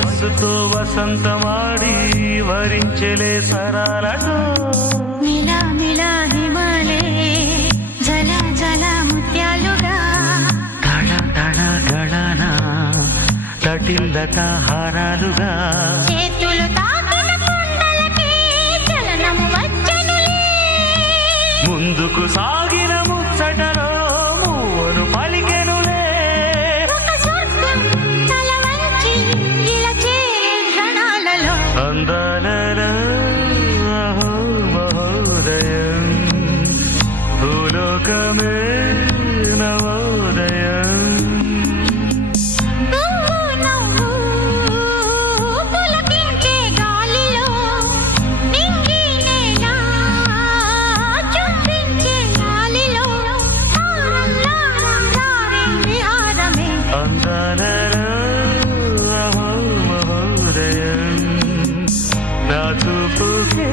వయస్సుతో వసంతమాడి వరించెలే సరాలతో మిలా మిలా హిమాలే జల జల ముత్యాలుగా తళ తళ గళన తటిల్లత హారాలుగా చేతులు తాకిన కుండలకే చలనం వచ్చనులే ముందుకు సాగిన ముచ్చటలో మూవను పలికెనులే ఒక స్వర్గం తల వంచి ఇలా చేరే క్షణాలలో అందాలలో అహో మహోదయం భూలోకమే నవోదయం నువ్వు నవ్వు పులకించే గాలిలో నింగి నేల చుంబించే గాలిలో తారల్లా రంగారే విహారమే అందాలలో అహో మహోదయం నా చూపుకే